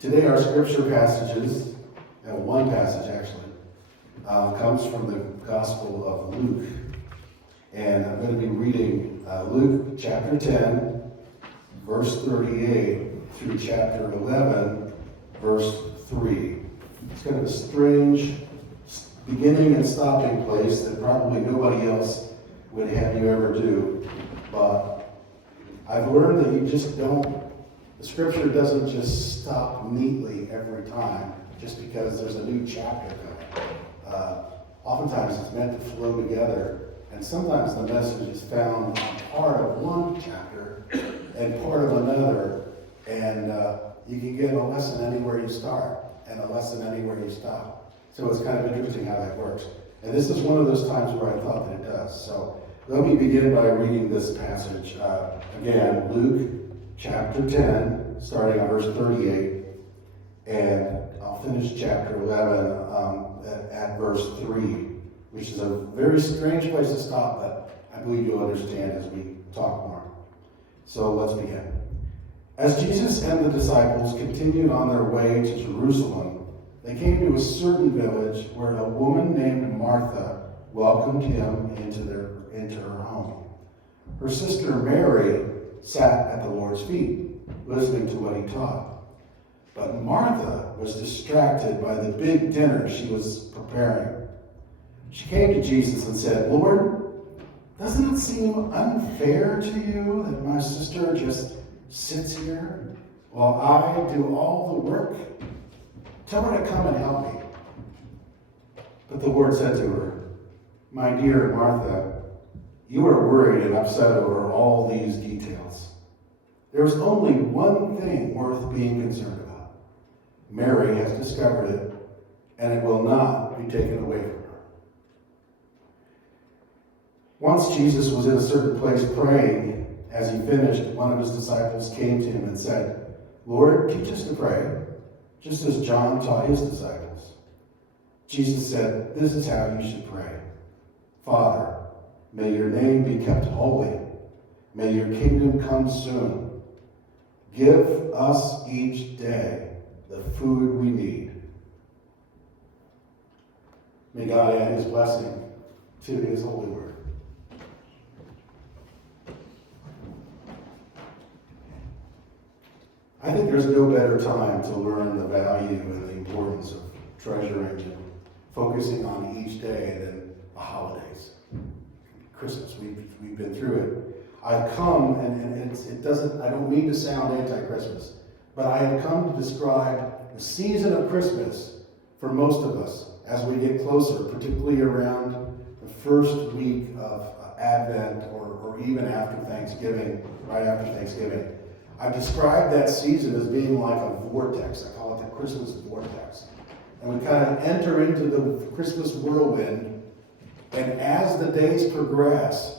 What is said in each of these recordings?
Today our scripture passages, one passage actually, comes from the Gospel of Luke. And I'm going to be reading Luke chapter 10, verse 38 through chapter 11, verse 3. It's kind of a strange beginning and stopping place that probably nobody else would have you ever do. But I've learned that you just don't, the scripture doesn't just stop neatly every time just because there's a new chapter coming. Oftentimes it's meant to flow together, and sometimes the message is found on part of one chapter and part of another, and you can get a lesson anywhere you start and a lesson anywhere you stop. So it's kind of interesting how that works. And this is one of those times where I thought that it does. So let me begin by reading this passage. Again, Luke chapter 10, starting on verse 38, and I'll finish chapter 11 at verse 3, which is a very strange place to stop, but I believe you'll understand as we talk more. So let's begin. As Jesus and the disciples continued on their way to Jerusalem, they came to a certain village where a woman named Martha welcomed him into her home. Her sister Mary sat at the Lord's feet, listening to what he taught. But Martha was distracted by the big dinner she was preparing. She came to Jesus and said, "Lord, doesn't it seem unfair to you that my sister just sits here while I do all the work? Tell her to come and help me." But the Lord said to her, "My dear Martha, you are worried and upset over all these details. There is only one thing worth being concerned about. Mary has discovered it, and it will not be taken away from her." Once Jesus was in a certain place praying. As he finished, one of his disciples came to him and said, "Lord, teach us to pray, just as John taught his disciples." Jesus said, "This is how you should pray. Father, may your name be kept holy. May your kingdom come soon. Give us each day the food we need." May God add his blessing to his holy word. I think there's no better time to learn the value and the importance of treasuring and focusing on each day than the holidays. Christmas, we've been through it. I've come, and it doesn't, I don't mean to sound anti-Christmas, but I have come to describe the season of Christmas for most of us as we get closer, particularly around the first week of Advent or even after Thanksgiving, right after Thanksgiving. I've described that season as being like a vortex. I call it the Christmas vortex. And we kind of enter into the Christmas whirlwind, and as the days progress,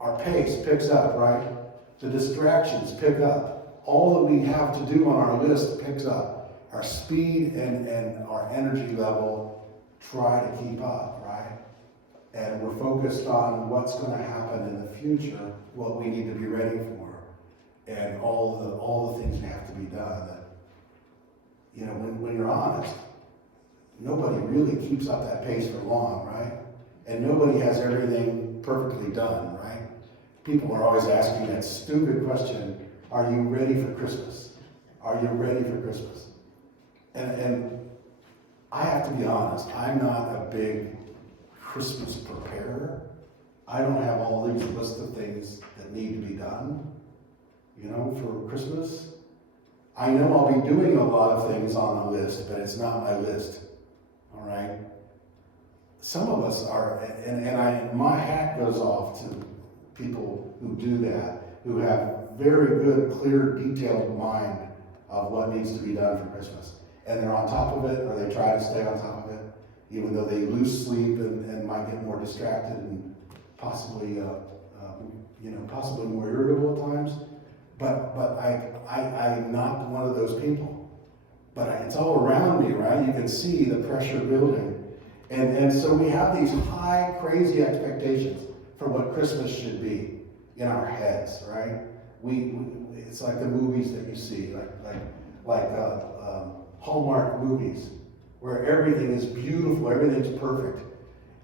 our pace picks up, right? The distractions pick up. All that we have to do on our list picks up. Our speed and our energy level try to keep up, right? And we're focused on what's going to happen in the future, what we need to be ready for, and all the things that have to be done. That, you know, when you're honest, nobody really keeps up that pace for long, right? And nobody has everything perfectly done, right? People are always asking that stupid question, are you ready for Christmas? Are you ready for Christmas? And I have to be honest, I'm not a big Christmas preparer. I don't have all these lists of things that need to be done, you know, for Christmas. I know I'll be doing a lot of things on the list, but it's not my list, all right? Some of us are, and my hat goes off to people who do that, who have very good, clear, detailed mind of what needs to be done for Christmas. And they're on top of it, or they try to stay on top of it, even though they lose sleep and might get more distracted and possibly, possibly more irritable at times. But I'm not one of those people. But it's all around me, right? You can see the pressure building. And so we have these high, crazy expectations for what Christmas should be in our heads, right? It's like the movies that you see, like Hallmark movies where everything is beautiful, everything's perfect.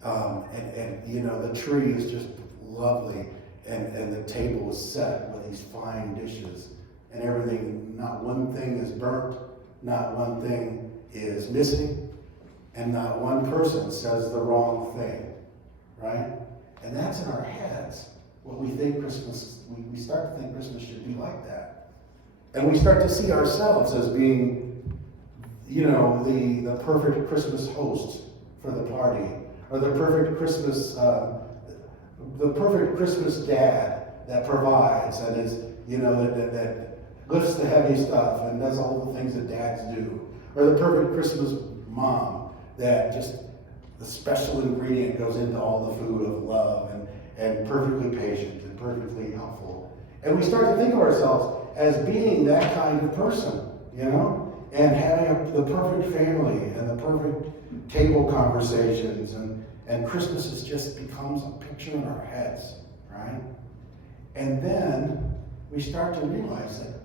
And you know, the tree is just lovely, and the table is set with these fine dishes, and everything, not one thing is burnt, not one thing is missing, and not one person says the wrong thing, right? And that's in our heads. What we think Christmas, we start to think Christmas should be like that. And we start to see ourselves as being, you know, the perfect Christmas host for the party, or the perfect Christmas dad that provides and is, you know, that lifts the heavy stuff and does all the things that dads do, or the perfect Christmas mom that just the special ingredient goes into all the food of love and perfectly patient and perfectly helpful. And we start to think of ourselves as being that kind of person, you know, and having the perfect family and the perfect table conversations, and Christmas just becomes a picture in our heads, right? And then we start to realize that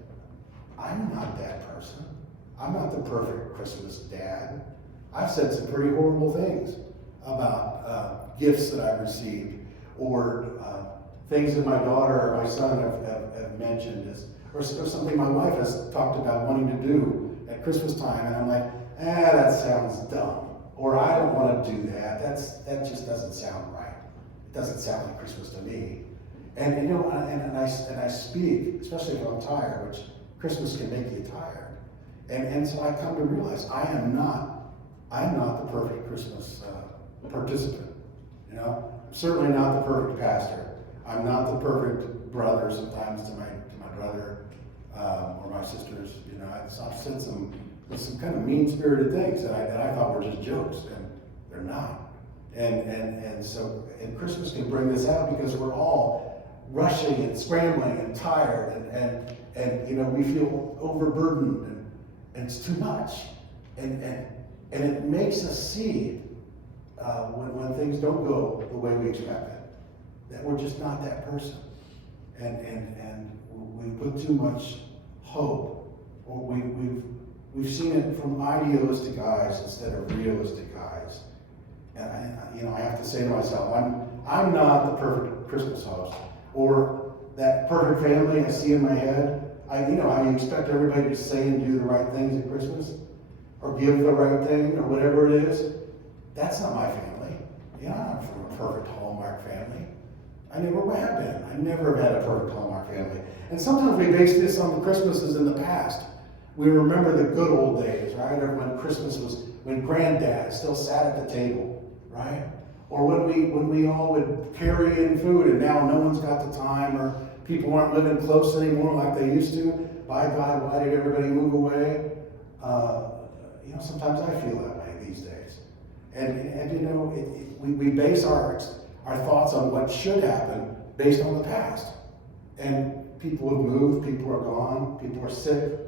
I'm not that person. I'm not the perfect Christmas dad. I've said some pretty horrible things about gifts that I've received, or things that my daughter or my son have mentioned, or something my wife has talked about wanting to do at Christmas time, and I'm like, that sounds dumb, or I don't want to do that. That just doesn't sound right. It doesn't sound like Christmas to me. And you know, and I speak, especially if I'm tired, which Christmas can make you tired. And so I come to realize I'm not the perfect Christmas participant. You know, I'm certainly not the perfect pastor. I'm not the perfect brother sometimes to my brother or my sisters. You know, I've said some kind of mean-spirited things that I thought were just jokes, and they're not. And so Christmas can bring this out because we're all rushing and scrambling and tired, and you know, we feel overburdened, and it's too much, and it makes us see when things don't go the way we expected, that we're just not that person, and we put too much hope, or we've seen it from idealistic eyes instead of realistic eyes. And I have to say to myself, I'm not the perfect Christmas host, or that perfect family I see in my head. I expect everybody to say and do the right things at Christmas, or give the right thing, or whatever it is. That's not my family. I'm not from a perfect Hallmark family. I never have been. I never have had a perfect Hallmark family. And sometimes we base this on the Christmases in the past. We remember the good old days, right? Or when Granddad still sat at the table, right? Or when we all would carry in food, and now no one's got the time, or people aren't living close anymore like they used to. By God, why did everybody move away? Sometimes I feel that way these days. And we base our thoughts on what should happen based on the past. And people have moved, people are gone, people are sick,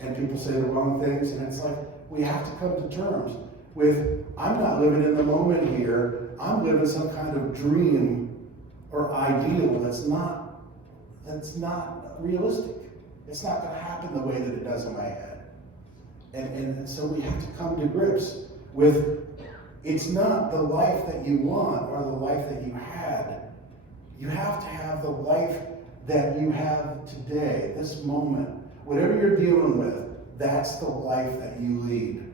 and people say the wrong things, and it's like we have to come to terms with, I'm not living in the moment here, I'm living some kind of dream or ideal that's not realistic. It's not going to happen the way that it does in my head. And so we have to come to grips with, it's not the life that you want or the life that you had. You have to have the life that you have today, this moment. Whatever you're dealing with, that's the life that you lead.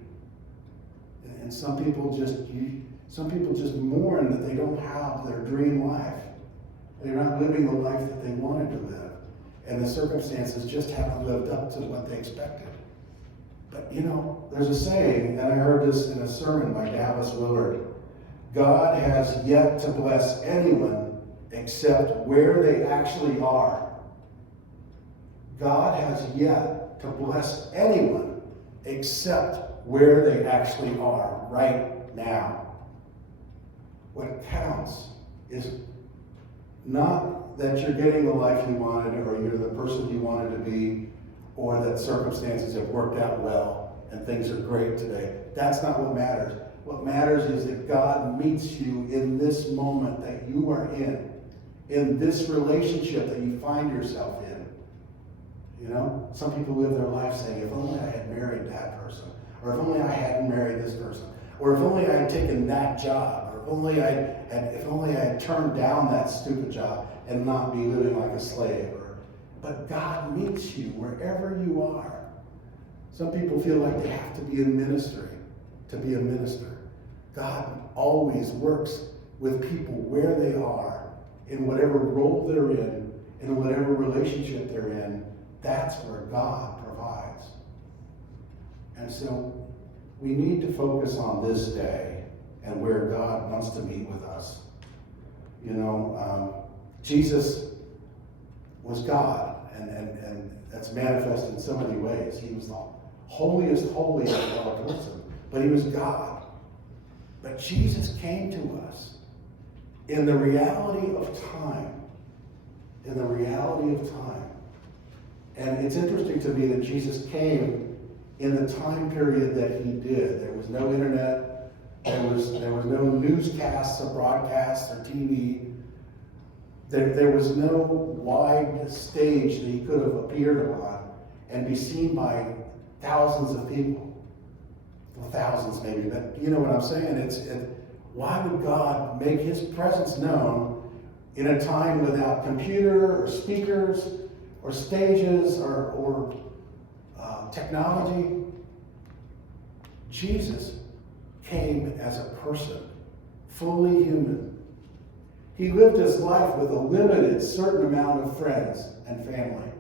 And some people just mourn that they don't have their dream life. They're not living the life that they wanted to live. And the circumstances just haven't lived up to what they expected. But there's a saying, and I heard this in a sermon by Dallas Willard: God has yet to bless anyone except where they actually are. God has yet to bless anyone except where they actually are right now. What counts is not that you're getting the life you wanted, or you're the person you wanted to be, or that circumstances have worked out well and things are great today. That's not what matters. What matters is that God meets you in this moment that you are in this relationship that you find yourself in. Some people live their life saying, if only I had married that person, Or if only I had taken that job, or if only I had turned down that stupid job and not be living like a slave. But God meets you wherever you are. Some people feel like they have to be in ministry to be a minister. God always works with people where they are, in whatever role they're in whatever relationship they're in. That's where God provides. And so we need to focus on this day and where God wants to meet with us. Jesus was God, and that's manifested in so many ways. He was the holiest holy of all person, but he was God. But Jesus came to us in the reality of time. In the reality of time. And it's interesting to me that Jesus came in the time period that he did. There was no internet. There was no newscasts or broadcasts or TV. There was no wide stage that he could have appeared upon and be seen by thousands of people. Well, thousands maybe, but you know what I'm saying? Why would God make his presence known in a time without computer or speakers or stages or technology? Jesus came as a person, fully human. He lived his life with a limited certain amount of friends and family.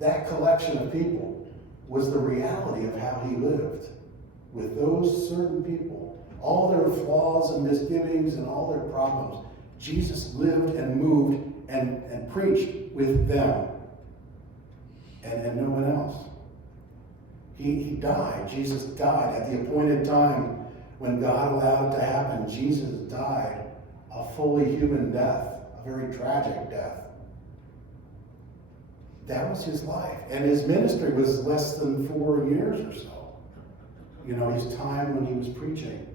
That collection of people was the reality of how he lived with those certain people. All their flaws and misgivings and all their problems. Jesus lived and moved and preached with them and no one else. He died. Jesus died at the appointed time when God allowed it to happen. Jesus died a fully human death, a very tragic death. That was his life. And his ministry was less than 4 years or so. His time when he was preaching.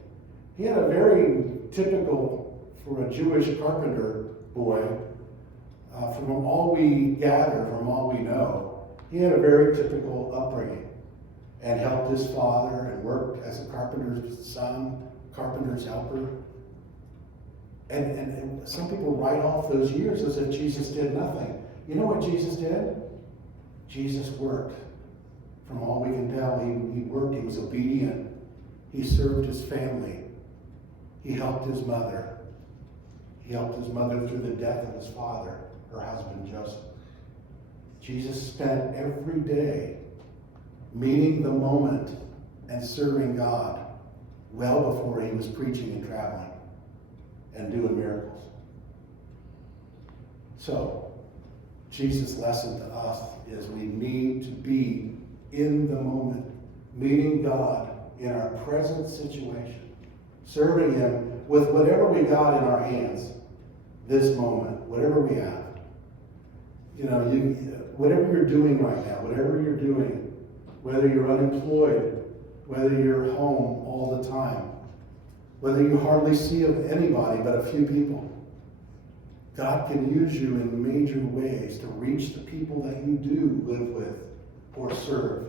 He had a very typical, for a Jewish carpenter boy, from all we gather, from all we know, he had a very typical upbringing and helped his father and worked as a carpenter's son, carpenter's helper. And some people write off those years as if Jesus did nothing. You know what Jesus did? Jesus worked. From all we can tell, he worked, he was obedient. He served his family. He helped his mother. He helped his mother through the death of his father, her husband Joseph. Jesus spent every day meeting the moment and serving God well before he was preaching and traveling and doing miracles. So, Jesus' lesson to us is we need to be in the moment, meeting God in our present situation, serving him with whatever we got in our hands this moment, whatever we have. Whatever you're doing right now, whatever you're doing, whether you're unemployed, whether you're home all the time, whether you hardly see of anybody but a few people, God can use you in major ways to reach the people that you do live with or serve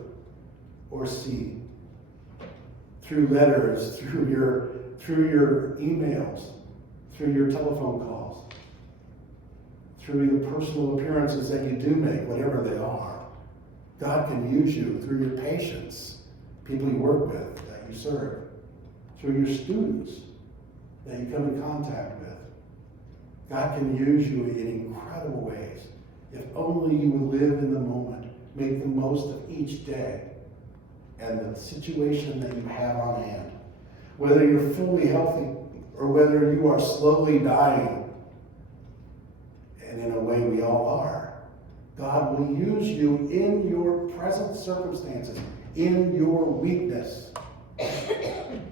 or see. Through letters, through your emails, through your telephone calls, through the personal appearances that you do make, whatever they are. God can use you through your patients, people you work with, that you serve, through your students that you come in contact with. God can use you in incredible ways if only you would live in the moment, make the most of each day and the situation that you have on hand. Whether you're fully healthy or whether you are slowly dying, and in a way we all are, God will use you in your present circumstances, in your weakness,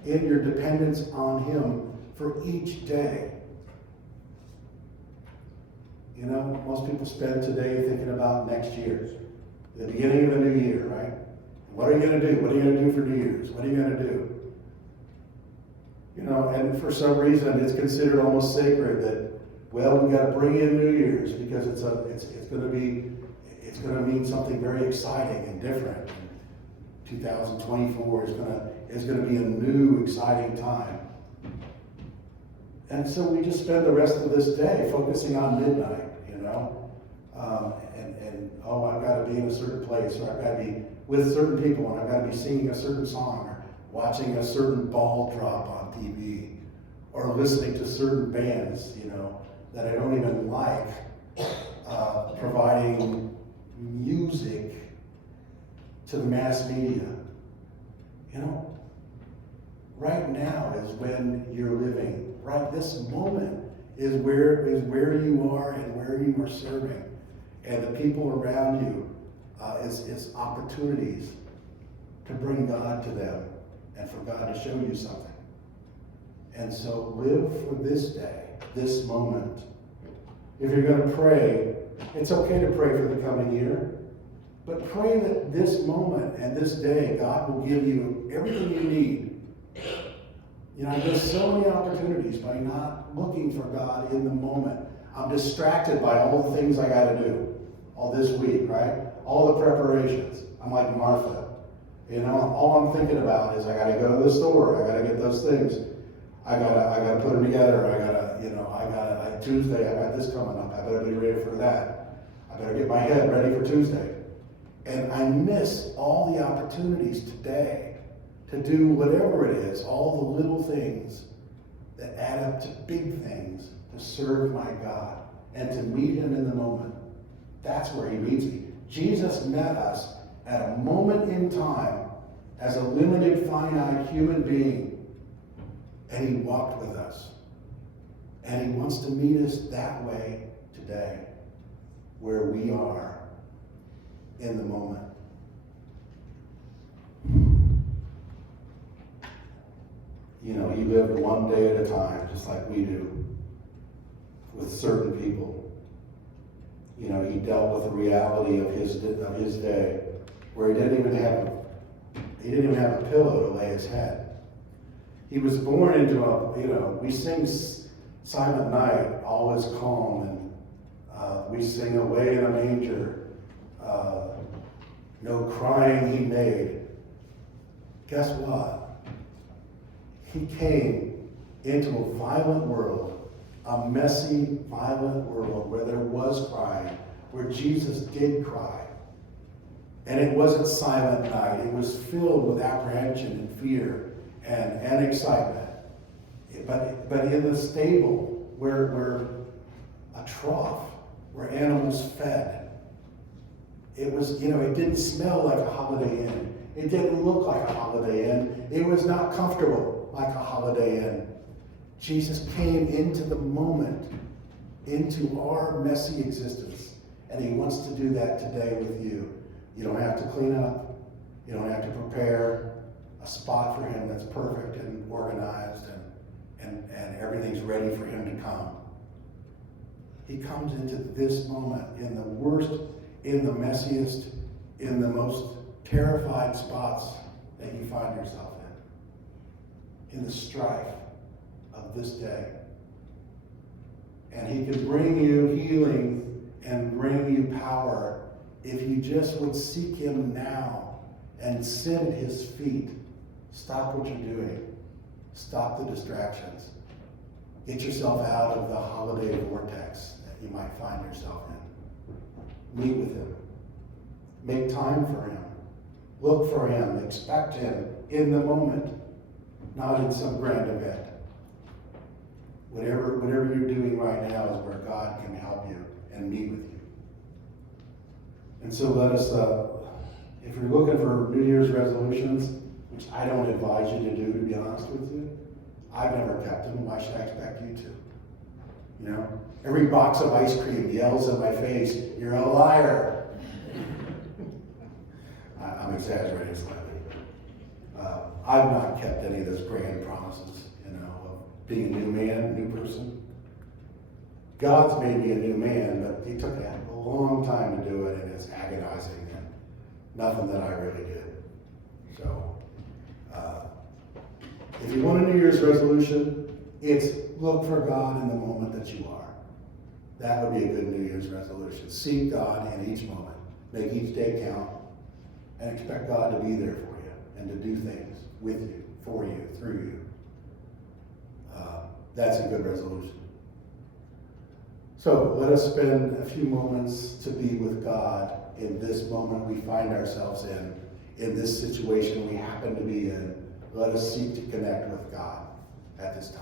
in your dependence on him for each day. Most people spend today thinking about next year, the beginning of a new year, right? What are you going to do? What are you going to do for New Year's? What are you going to do? And for some reason it's considered almost sacred that, well, we got to bring in New Year's because it's going to mean something very exciting and different. 2024 is gonna be a new, exciting time. And so we just spend the rest of this day focusing on midnight, you know? Oh, I've got to be in a certain place, or I've got to be with certain people, and I've got to be singing a certain song, or watching a certain ball drop on TV, or listening to certain bands, you know, that I don't even like, providing music to the mass media. You know, right now is when you're living. Right this moment is where you are and where you are serving. And the people around you is opportunities to bring God to them and for God to show you something. And so live for this day, this moment. If you're going to pray, it's okay to pray for the coming year, but pray that this moment and this day, God will give you everything you need. You know, there's so many opportunities by not looking for God in the moment. I'm distracted by all the things I got to do all this week, right? All the preparations. I'm like Martha. You know, all I'm thinking about is I got to go to the store. I got to get those things. I gotta put them together. Tuesday, I got this coming up. I better be ready for that. I better get my head ready for Tuesday. And I miss all the opportunities today to do whatever it is, all the little things that add up to big things to serve my God and to meet him in the moment. That's where he meets me. Jesus met us at a moment in time as a limited, finite human being, and he walked with us. And he wants to meet us that way today, where we are in the moment. You know, he lived one day at a time, just like we do, with certain people. You know, he dealt with the reality of his day, where he didn't even have a pillow to lay his head. He was born into we sing Silent Night, all is calm, and we sing Away in a Manger, no crying he made. Guess what? He came into a violent world, a messy, violent world where there was crying, where Jesus did cry. And it wasn't silent night. It was filled with apprehension and fear and excitement. But in the stable, where a trough, where animals fed, it was, it didn't smell like a Holiday Inn. It didn't look like a Holiday Inn. It was not comfortable like a Holiday Inn. Jesus came into the moment, into our messy existence, and he wants to do that today with you. You don't have to clean up. You don't have to prepare a spot for him that's perfect and organized and everything's ready for him to come. He comes into this moment in the worst, in the messiest, in the most terrified spots that you find yourself in the strife of this day. And he can bring you healing and bring you power if you just would seek him now and sit at his feet. Stop what you're doing. Stop the distractions. Get yourself out of the holiday vortex that you might find yourself in. Meet with him. Make time for him. Look for him. Expect him in the moment, not in some grand event. Whatever you're doing right now is where God can help you and meet with you. And so let us, if you're looking for New Year's resolutions, which I don't advise you to do, to be honest with you, I've never kept them. Why should I expect you to? You know, every box of ice cream yells in my face, "You're a liar." I'm exaggerating slightly. I've not kept any of those grand promises, of being a new man, a new person. God's made me a new man, but he took a long time to do it, and it's agonizing, and nothing that I really did. So, if you want a New Year's resolution, it's look for God in the moment that you are. That would be a good New Year's resolution. Seek God in each moment. Make each day count, and expect God to be there for you. and to do things with you, for you, through you. That's a good resolution. So let us spend a few moments to be with God in this moment we find ourselves in this situation we happen to be in. Let us seek to connect with God at this time.